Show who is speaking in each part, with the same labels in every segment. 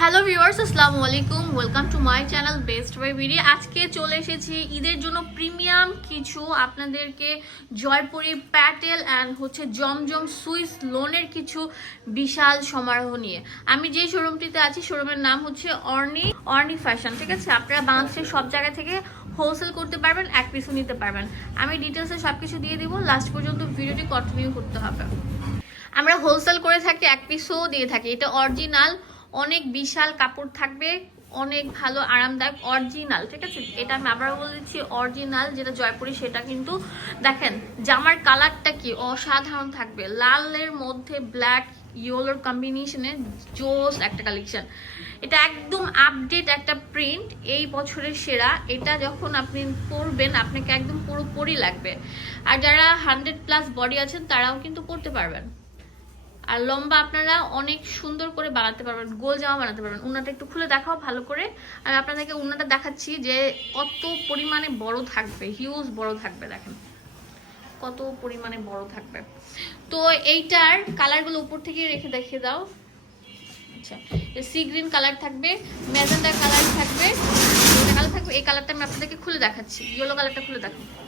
Speaker 1: Hello viewers আসসালামু আলাইকুম welcome to my channel Best Buy BD আজকে চলে এসেছি ঈদের জন্য প্রিমিয়াম কিছু আপনাদেরকে জয়পুরি প্যাটেল অ্যান্ড হচ্ছে জমজম সুইস লোনের কিছু বিশাল সমারোহ নিয়ে। আমি যে শোরুমটিতে আছি শোরুমের নাম হচ্ছে অর্নি অর্নি ফ্যাশন, ঠিক আছে? আপনারা বাংলাদেশের সব জায়গা থেকে হোলসেল করতে পারবেন, এক পিসও নিতে পারবেন। আমি ডিটেলসে সব কিছু দিয়ে দিব লাস্ট পর্যন্ত ভিডিওটি কন্টিনিউ করতে হবে। আমরা হোলসেল করে থাকি, এক পিসও দিয়ে থাকি, এটা অরিজিনাল অনেক বিশাল কাপড় থাকবে, অনেক ভালো আরামদায়ক অরিজিনাল ঠিক আছে? এটা আমি আবার বলে দিচ্ছি অরিজিনাল যেটা জয়পুরি, সেটা কিন্তু দেখেন, জামার কালারটা কি? অসাধারণ থাকবে। লালের মধ্যে ব্ল্যাক ইয়েলোর কম্বিনেশনে জোস একটা কালেকশন এটা একদম আপডেট একটা প্রিন্ট এই বছরের সেরা। এটা যখন আপনি পরবেন, আপনাকে একদম পুরোপুরি লাগবে। আর যারা হান্ড্রেড প্লাস বডি আছেন, তারাও কিন্তু পরতে পারবেন। আর লম্বা আপনারা অনেক সুন্দর করে বানাতে পারবেন, গোল জামা বানাতে পারবেন। উন্নাটা একটু খুলে দেখাও ভালো করে। আর আপনাদেরকে উনাটা দেখাচ্ছি যে কত পরিমাণে বড় থাকবে হিউজ বড় থাকবে, দেখেন। কত পরিমাণে বড় থাকবে। তো এইটার কালারগুলো উপর থেকে রেখে দেখিয়ে দাও। আচ্ছা সি গ্রিন কালার থাকবে ম্যাজেন্ডা কালার থাকবে কালার থাকবে। এই কালারটা আমি আপনাদেরকে খুলে দেখাচ্ছি ইয়েলো কালারটা খুলে দেখাবো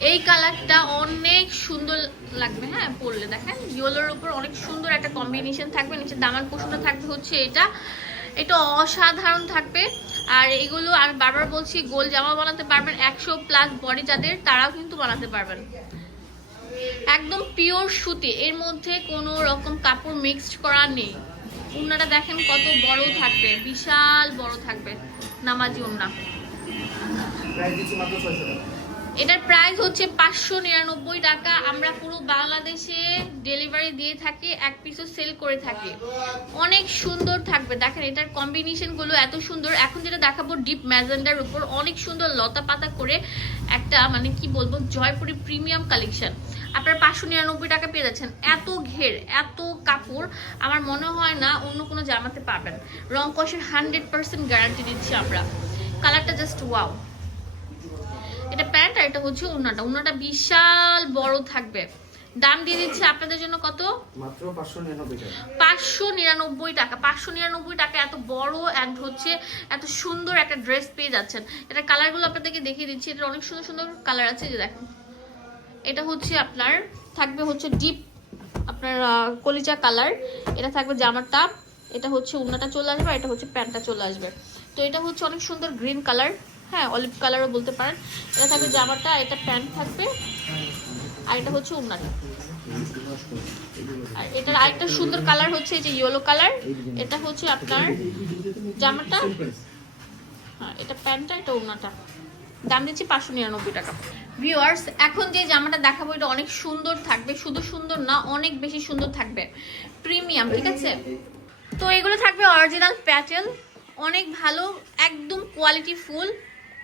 Speaker 1: এই কালারটা অনেক সুন্দর লাগবে হ্যাঁ পরলে। দেখেন ইয়েলোর উপর অনেক সুন্দর একটা কম্বিনেশন থাকবে নিচে দামার কুশনটা থাকবে হচ্ছে এটা। এটা অসাধারণ থাকবে। আর এগুলো আমি বারবার বলছি, গোল জামা বানাতে পারবেন, একশো প্লাস বডি যাদের, তারাও কিন্তু বানাতে পারবেন। একদম পিওর সুতি, এর মধ্যে কোনো রকম কাপড় মিক্সড করা নেই। উন্নাটা দেখেন কত বড় থাকবে, বিশাল বড় থাকবে, নামাজি উন্না। এটার প্রাইস হচ্ছে পাঁচশো নিরানব্বই টাকা। আমরা পুরো বাংলাদেশে ডেলিভারি দিয়ে থাকি, এক পিসও সেল করে থাকি। অনেক সুন্দর থাকবে। দেখেন, এটার কম্বিনেশনগুলো এত সুন্দর। এখন যেটা দেখাবো ডিপ ম্যাজেন্ডার উপর অনেক সুন্দর লতা পাতা করে একটা মানে কি বলব, জয়পুরি প্রিমিয়াম কালেকশন আপনারা পাঁচশো নিরানব্বই টাকা পেয়ে যাচ্ছেন। এত ঘের, এত কাপড়, আমার মনে হয় না অন্য কোনো জামাতে পাবেন রং কষের হান্ড্রেড পার্সেন্ট গ্যারান্টি দিচ্ছি আমরা। কালারটা জাস্ট ওয়াও এটা প্যান্ট আর এটা হচ্ছে উন্নাটা উন্নাটা বিশাল বড় থাকবে। দাম দিয়ে দিচ্ছি আপনাদের জন্য কত?
Speaker 2: মাত্র পাঁচশো নিরানব্বই টাকা।
Speaker 1: পাঁচশো নিরানব্বই টাকা। এত বড় অ্যান্ড হচ্ছে এত সুন্দর একটা ড্রেস পেয়ে যাচ্ছেন। এটা কালারগুলো আপনাদেরকে দেখিয়ে দিচ্ছি। এটা অনেক সুন্দর সুন্দর কালার আছে যে দেখেন। এটা হচ্ছে আপনার থাকবে হচ্ছে ডিপ আপনার কলিজা কালার এটা থাকবে জামার টাপ এটা হচ্ছে উন্নাটা চলে আসবে আর এটা হচ্ছে প্যান্টটা চলে আসবে। তো এটা হচ্ছে অনেক সুন্দর গ্রিন কালার হ্যাঁ অলিভ কালারও বলতে পারেন। এটা থাকবে জামাটা এটা প্যান্ট থাকবে, আর এটা হচ্ছে উন্নাটা। আর এটার আরেকটা সুন্দর কালার হচ্ছে এই যে ইয়েলো কালার এটা হচ্ছে আপনার জামাটা। হ্যাঁ এটা প্যান্টটা এটা ওড়নাটা দাম দিচ্ছি পাঁচশো নিরানব্বই টাকা। ভিউয়ার্স এখন যে জামাটা দেখাবো, এটা অনেক সুন্দর থাকবে। শুধু সুন্দর না, অনেক বেশি সুন্দর থাকবে। প্রিমিয়াম ঠিক আছে? তো এগুলো থাকবে অরিজিনাল প্যাটেল অনেক ভালো, একদম কোয়ালিটি ফুল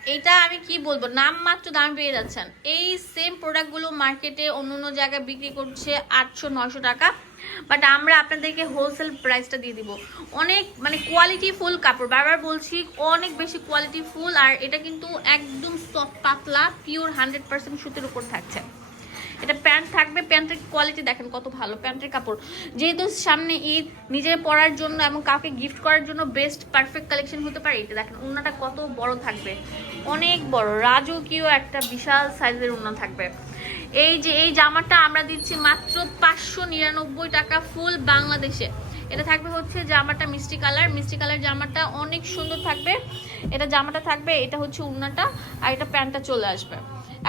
Speaker 1: এটা আমি কি বলব? নাম মাত্র দাম পেয়ে যাচ্ছেন। এই সেম প্রোডাক্টগুলো মার্কেটে অন্য অন্য জায়গায় বিক্রি করছে আটশো নশো টাকা। বাট আমরা আপনাদেরকে হোলসেল প্রাইসটা দিয়ে দিব। অনেক মানে কোয়ালিটি ফুল কাপড়। বারবার বলছি, অনেক বেশি কোয়ালিটি ফুল আর এটা কিন্তু একদম সফট পাতলা পিওর হান্ড্রেড পার্সেন্ট সুতির উপর থাকছে। এটা প্যান্ট থাকবে, প্যান্টের কোয়ালিটি দেখেন কত ভালো, প্যান্টের কাপড়। যেহেতু সামনে ঈদ, নিজের পরার জন্য এবং কাউকে গিফট করার জন্য বেস্ট পারফেক্ট কালেকশন হতে পারে, এটা দেখেন উন্নাটা কত বড় থাকবে। অনেক বড়, রাজকীয় একটা বিশাল সাইজের উন্না থাকবে। এই যে, এই জামাটা আমরা দিচ্ছি মাত্র পাঁচশো নিরানব্বই টাকা ফুল বাংলাদেশে। এটা থাকবে হচ্ছে জামাটা মিষ্টি কালার। মিষ্টি কালার জামাটা অনেক সুন্দর থাকবে। এটা জামাটা থাকবে, এটা হচ্ছে উন্নাটা আর এটা প্যান্টটা চলে আসবে।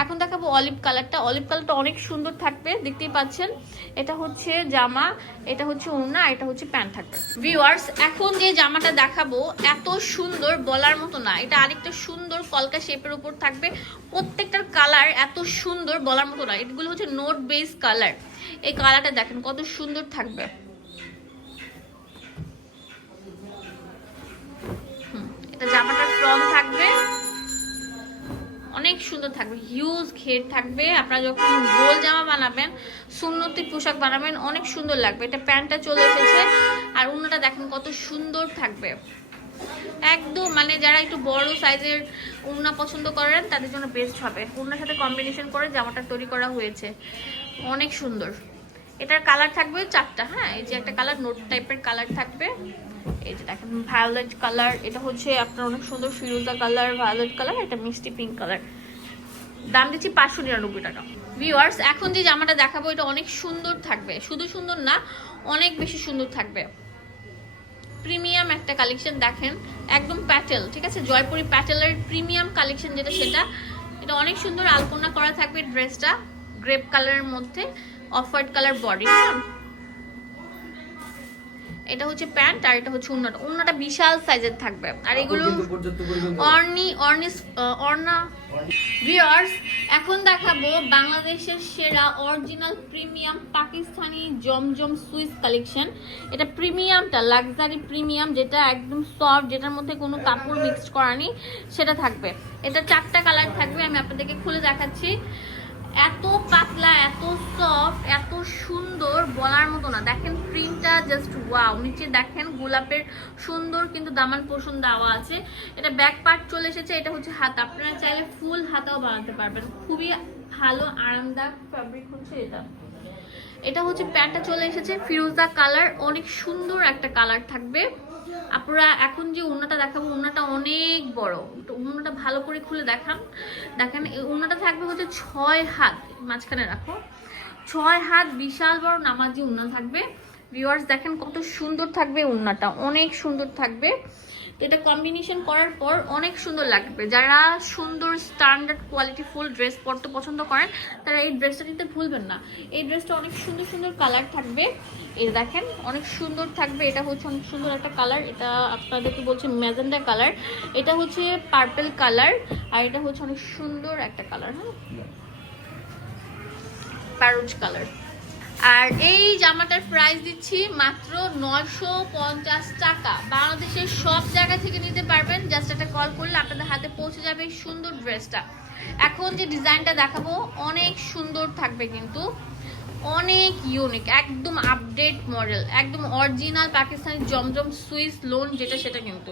Speaker 1: এখন দেখাবো অলিভ কালারটা অলিভ কালারটা অনেক সুন্দর থাকবে, দেখতেই পাচ্ছেন। এটা হচ্ছে জামা, এটা হচ্ছে ওড়না এটা হচ্ছে প্যান্ট থাকবে। ভিউয়ার্স এখন যে জামাটা দেখাবো, এত সুন্দর বলার মতো না। এটা আরেকটা সুন্দর কলকা শেপের উপর থাকবে। প্রত্যেকটার কালার এত সুন্দর বলার মতো না। এগুলো হচ্ছে নোট বেস কালার এই কালারটা দেখেন, কত সুন্দর থাকবে। এটা জামাটার ফ্রম থাকবে। অনেক সুন্দর থাকবে হিউজ ঘের থাকবে। আপনারা যখন গোল জামা বানাবেন, সুন্নতি পোশাক বানাবেন, অনেক সুন্দর লাগবে। এটা প্যান্টটা চলে এসেছে, আর অন্যটা দেখেন কত সুন্দর থাকবে। একদম মানে যারা একটু বড় সাইজের উন্না পছন্দ করেন, তাদের জন্য বেস্ট হবে। উন্নার সাথে কম্বিনেশন করে জামাটা তৈরি করা হয়েছে। অনেক সুন্দর। এটার কালার থাকবে চারটা হ্যাঁ? এই যে একটা কালার নোট টাইপের কালার থাকবে। এই যে দেখেন ভায়োলেট কালার এটা হচ্ছে আপনার অনেক সুন্দর ফিরোজা কালার ভায়োলেট কালার এটা মিষ্টি পিঙ্ক কালার দাম দিচ্ছি পাঁচশো নিরানব্বই টাকা। ভিউয়ার্স এখন যে জামাটা দেখাবো, এটা অনেক সুন্দর থাকবে। শুধু সুন্দর না, অনেক বেশি সুন্দর থাকবে। প্রিমিয়াম একটা কালেকশন দেখেন, একদম প্যাটেল, ঠিক আছে? জয়পুরি প্যাটেলের প্রিমিয়াম কালেকশন যেটা সেটা। এটা অনেক সুন্দর আলপনা করা থাকবে ড্রেসটা গ্রেপ কালারের মধ্যে অফ হোয়াইট কালার বডি এটা হচ্ছে প্যান্ট আর এটা হচ্ছে উন্নাটা উন্নাটা বিশাল সাইজের থাকবে। আর এগুলো অর্নি অর্নিস অর্না। ভিউয়ার্স এখন দেখাবো বাংলাদেশের সেরা original premium Pakistani Zamzam Swiss collection এটা প্রিমিয়ামটা লাক্সারি প্রিমিয়াম যেটা একদম সফট যেটার মধ্যে কোনো কাপড় মিক্সড করা নেই সেটা থাকবে। এটা চারটা কালার থাকবে আমি আপনাদেরকে খুলে দেখাচ্ছি। এত পাতলা এত সফট এত সুন্দর বলার মতো না। দেখেন প্রিন্টটা জাস্ট ওয়াও নিচে দেখেন গোলাপের সুন্দর কিন্তু দামান পোষণ দেওয়া আছে। এটা ব্যাক পার্ট চলে এসেছে, এটা হচ্ছে হাত। আপনারা চাইলে ফুল হাতাও বানাতে পারবেন। খুবই ভালো, আরামদায়ক ফ্যাব্রিক হচ্ছে এটা। এটা হচ্ছে প্যান্টটা চলে এসেছে ফিরোজা কালার অনেক সুন্দর একটা কালার থাকবে। আপনারা এখন যে উন্নাটা দেখাবো উন্নাটা অনেক বড়। উন্নাটা ভালো করে খুলে দেখান। দেখেন উন্নাটা থাকবে হচ্ছে ছয় হাত। মাঝখানে রাখো। ছয় হাত বিশাল বড় নামাজি উন্না থাকবে। ভিউয়ার্স দেখেন কত সুন্দর থাকবে উন্নাটা, অনেক সুন্দর থাকবে। এটা কম্বিনেশন করার পর অনেক সুন্দর লাগবে। যারা সুন্দর স্ট্যান্ডার্ড কোয়ালিটি ফুল ড্রেস পরতে পছন্দ করেন, তারা এই ড্রেসটা নিতে ভুলবেন না। এই ড্রেসটা অনেক সুন্দর সুন্দর কালার থাকবে। এই দেখেন, অনেক সুন্দর থাকবে। এটা হচ্ছে অনেক সুন্দর একটা কালার এটা আপনাদেরকে বলছে ম্যাজেন্ডা কালার এটা হচ্ছে পার্পল কালার আর এটা হচ্ছে অনেক সুন্দর একটা কালার হ্যাঁ? প্যারোজ কালার আর এই জামাটার প্রাইস দিচ্ছি মাত্র নয়শো পঞ্চাশ টাকা। বাংলাদেশের সব জায়গা থেকে নিতে পারবেন। জাস্ট একটা কল করলে আপনাদের হাতে পৌঁছে যাবে এই সুন্দর ড্রেসটা এখন যে ডিজাইনটা দেখাবো, অনেক সুন্দর থাকবে কিন্তু। অনেক ইউনিক একদম আপডেট মডেল একদম original Pakistani Zamzam Swiss lawn যেটা, সেটা কিন্তু।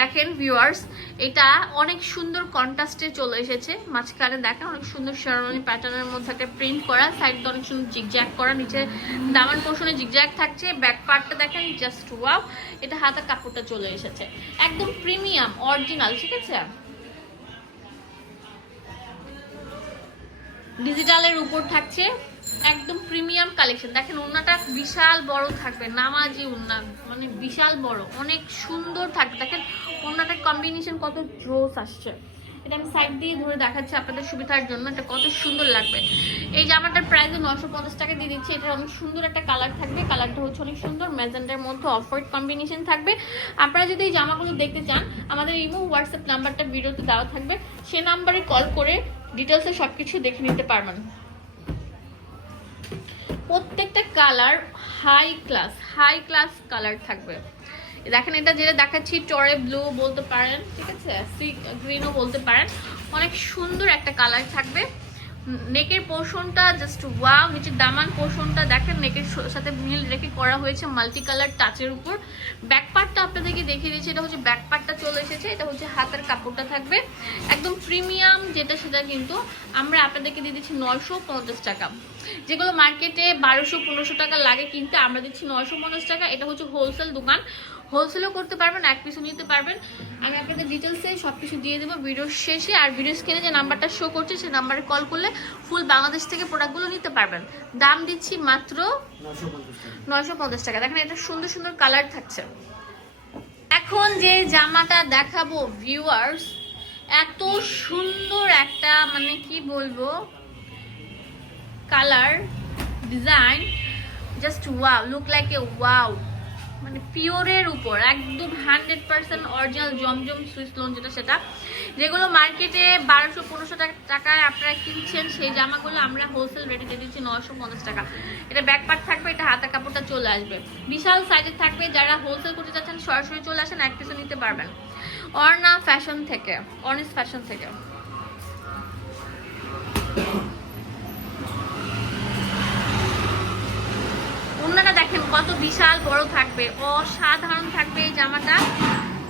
Speaker 1: দেখেন ভিউয়ার্স এটা অনেক সুন্দর কন্ট্রাস্টে চলে এসেছে। মাঝখানে দেখেন অনেক সুন্দর শেরওয়ানি প্যাটার্নের মধ্যে একটা প্রিন্ট করা সাইড অনেক সুন্দর জিগজ্যাগ করা, নিচে দামান পোর্শনে জিগজ্যাগ থাকছে ব্যাক পার্টটা দেখেন জাস্ট ওয়াও এটা হাতা কাপড়টা চলে এসেছে। একদম প্রিমিয়াম অরিজিনাল ঠিক আছে? ডিজিটালের উপর থাকছে একদম প্রিমিয়াম কালেকশন। দেখেন ওন্নাটা বিশাল বড় থাকবে, নামাজি ওন্না মানে বিশাল বড়, অনেক সুন্দর থাকবে। দেখেন ওন্নাটার কম্বিনেশন কত জোস আসছে। এটা আমি সাইড দিয়ে ধরে দেখাচ্ছি আপনাদের সুবিধার জন্য, এটা কত সুন্দর লাগবে। এই জামাটার প্রাইস নশো পঞ্চাশ টাকা দিয়ে দিচ্ছি এটা অনেক সুন্দর একটা কালার থাকবে। কালারটা হচ্ছে অনেক সুন্দর ম্যাজেন্ডার মধ্যে অফার কম্বিনেশন থাকবে। আপনারা যদি এই জামাগুলো দেখতে চান, আমাদের ইমো হোয়াটসঅ্যাপ নাম্বারটা ভিডিওতে দেওয়া থাকবে। সে নাম্বারে কল করে ডিটেলসে সব কিছু দেখে নিতে পারবেন। প্রত্যেকটা colour high class high class colour থাকবে। দেখেন এটা যেটা দেখাচ্ছি টরে ব্লু বলতে পারেন, ঠিক আছে? সি গ্রিনও বলতে পারেন। অনেক সুন্দর একটা কালার থাকবে। নেকের পোর্শনটা জাস্ট ওয়াও নিচের দামান পোর্শনটা দেখেন, নেকের সাথে মিল রেখে করা হয়েছে মাল্টি কালার টাচের উপর ব্যাক পার্টটা আপনাদেরকে দেখিয়ে দিয়েছি এটা হচ্ছে ব্যাক পার্টটা চলে এসেছে, এটা হচ্ছে হাতের কাপড়টা থাকবে। একদম প্রিমিয়াম যেটা সেটা কিন্তু আমরা আপনাদেরকে দিয়ে দিচ্ছি নশো টাকা। যেগুলো মার্কেটে বারোশো, পনেরোশো টাকা লাগে কিনতে, আমরা দিচ্ছি নয়শো, পঞ্চাশ টাকা। এটা হচ্ছে হোলসেল দোকান। হোলসেলও করতে পারবেন, এক পিসও নিতে পারবেন। আমি আপনাদের ডিটেলসে সব কিছু দিয়ে দেবো ভিডিওর শেষে। আর ভিডিও স্ক্রিনে যে নাম্বারটা শো করছে সেই নাম্বারে কল করলে ফুল বাংলাদেশ থেকে প্রোডাক্টগুলো নিতে পারবেন। দাম দিচ্ছি মাত্র
Speaker 2: নশো
Speaker 1: নয়শো পঞ্চাশ টাকা। দেখেন, এটা সুন্দর সুন্দর কালার থাকছে। এখন যে জামাটা দেখাবো ভিউয়ার্স এত সুন্দর একটা মানে কি বলব colour design just wow look like a wow মানে পিওরের উপর, একদম hundred percent original Zamzam Swiss lawn যেটা সেটা। যেগুলো মার্কেটে বারোশো, পনেরোশো টাকায় আপনারা কিনছেন, সেই জামাগুলো আমরা হোলসেল রেটে দিয়ে দিচ্ছি নশো পঞ্চাশ টাকা। এটা ব্যাক পার্ট থাকবে, এটা হাতা কাপড়টা চলে আসবে। বিশাল সাইজের থাকবে, যারা হোলসেল করতে চাচ্ছেন, সরাসরি চলে আসেন, এক পিসে নিতে পারবেন। অর্না ফ্যাশন থেকে অর্নিস ফ্যাশন থেকে। ওনারা দেখেন, কত বিশাল বড় থাকবে, অসাধারণ থাকবে এই জামাটা।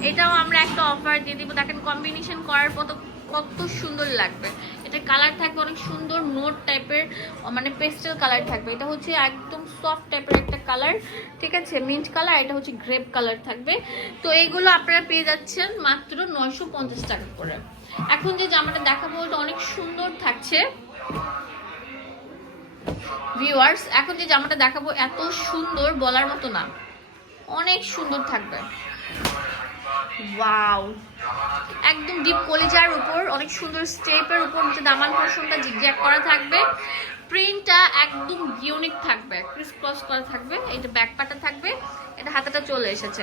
Speaker 1: এটাও আমরা একটা অফার দিয়ে দিব। দেখেন কম্বিনেশন করার কত কত সুন্দর লাগবে। এটা কালার থাকবে অনেক সুন্দর নোট টাইপের মানে পেস্টেল কালার থাকবে। এটা হচ্ছে একদম সফট টাইপের একটা কালার ঠিক আছে? মিন্ট কালার এটা হচ্ছে গ্রেপ কালার থাকবে। তো এইগুলো আপনারা পেয়ে যাচ্ছেন মাত্র নয়শো পঞ্চাশ টাকা করে। এখন যে জামাটা দেখাবো ওটা অনেক সুন্দর থাকছে। ভিউয়ার্স এখন যে জামাটা দেখাবো এত সুন্দর বলার মতো না। অনেক সুন্দর থাকবে। ওয়াও একদম ডিপ কলিজার উপর অনেক সুন্দর স্টেপের উপর নিচে দামান পোর্শনটা জিগজ্যাগ করা থাকবে। প্রিন্টটা একদম ইউনিক থাকবে ক্রিস ক্রস করা থাকবে এটা ব্যাক পাটা থাকবে এটা হাতাটা চলে এসেছে।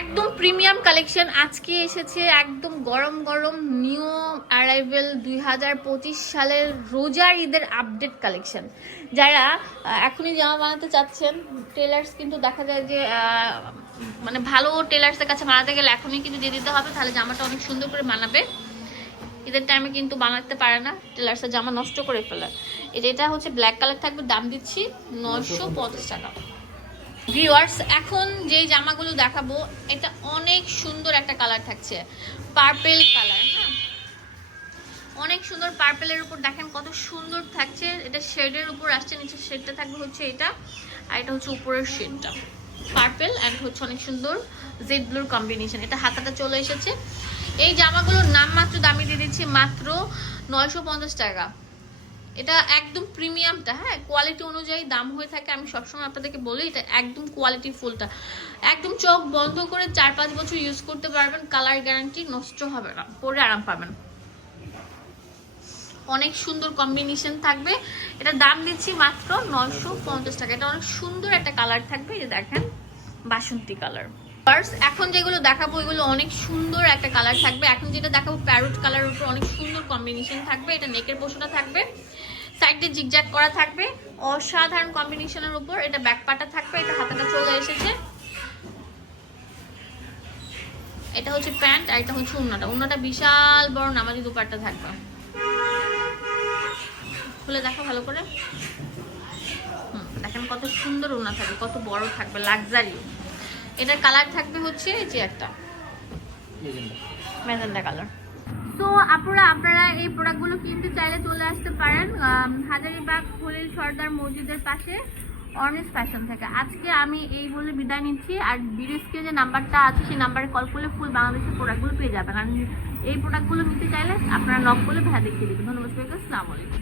Speaker 1: একদম প্রিমিয়াম কালেকশন। আজকে এসেছে একদম গরম গরম নিউ অ্যারাইভেল দুই হাজার পঁচিশ সালের রোজার ঈদের আপডেট কালেকশন। যারা এখনই জামা বানাতে চাচ্ছেন টেলার্স কিন্তু দেখা যায় যে মানে ভালো টেলার্সের কাছে বানাতে গেলে এখনই কিন্তু দিয়ে দিতে হবে, তাহলে জামাটা অনেক সুন্দর করে বানাবে। ঈদের টাইমে কিন্তু বানাতে পারে না টেলার্সের জামা নষ্ট করে ফেলে। এই এটা হচ্ছে ব্ল্যাক কালার থাকবে, দাম দিচ্ছি নশো টাকা। ভিউয়ার্স এখন যে জামাগুলো দেখাবো, এটা অনেক সুন্দর একটা কালার থাকছে। পার্পেল কালার হ্যাঁ? অনেক সুন্দর পার্পেলের উপর দেখেন কত সুন্দর থাকছে। এটা শেডের উপর আসছে নিচে শেডটা থাকবে হচ্ছে এটা, আর এটা হচ্ছে উপরের শেডটা পার্পেল অ্যান্ড হচ্ছে অনেক সুন্দর জেড ব্লুর কম্বিনেশন এটা হাতাটা চলে এসেছে। এই জামাগুলোর নাম মাত্র দামি দিয়ে দিচ্ছি, মাত্র নয়শো পঞ্চাশ টাকা। এটা একদম প্রিমিয়ামটা হ্যাঁ? কোয়ালিটি অনুযায়ী দাম হয়ে থাকে, আমি সবসময় আপনাদেরকে বলি, এটা একদম কোয়ালিটি ফুলটা। একদম চোখ বন্ধ করে চার পাঁচ বছর ইউজ করতে পারবেন কালার গ্যারান্টি নষ্ট হবে না পরে আরাম পাবেন। অনেক সুন্দর কম্বিনেশন থাকবে। এটা দাম দিচ্ছি মাত্র নয়শো পঞ্চাশ টাকা। এটা অনেক সুন্দর একটা কালার থাকবে এটা দেখেন, বাসন্তী কালার এখন যেগুলো দেখাবো এগুলো অনেক সুন্দর একটা কালার থাকবে। এখন যেটা দেখাবো প্যারোট কালারের উপর অনেক কম্বিনেশন থাকবে এটা নেকের পোষণা থাকবে সাইডে জিগজ্যাগ করা থাকবে অসাধারণ কম্বিনেশনের উপর এটা ব্যাক পাটা থাকবে এটা হাতাটা চলে এসেছে। এটা হচ্ছে প্যান্ট আর এটা হচ্ছে উন্নাটা। উন্নাটা বিশাল বড় নামাজি দুপাট্টা থাকবে। খুলে দেখো ভালো করে। হুম, দেখেন কত সুন্দর উন্না থাকবে কত বড় থাকবে লাক্সারি এটার কালার থাকবে হচ্ছে যে একটা। মেজেন্ডা কালার তো আপনারা আপনারা এই প্রোডাক্টগুলো কিনতে চাইলে চলে আসতে পারেন হাজারিবাগ খলিল সর্দার মসজিদের পাশে অর্নেস ফ্যাশন থেকে। আজকে আমি এই বলে বিদায় নিচ্ছি, আর বিডিসকে যে নাম্বারটা আছে, সেই নাম্বারে কল করলে ফুল বাংলাদেশের প্রোডাক্টগুলো পেয়ে যাবেন। আর এই প্রোডাক্টগুলো নিতে চাইলে আপনারা নক করলে ভাইয়া দেখিয়ে দেবেন ধন্যবাদ সবাইকে, আসসালামু আলাইকুম।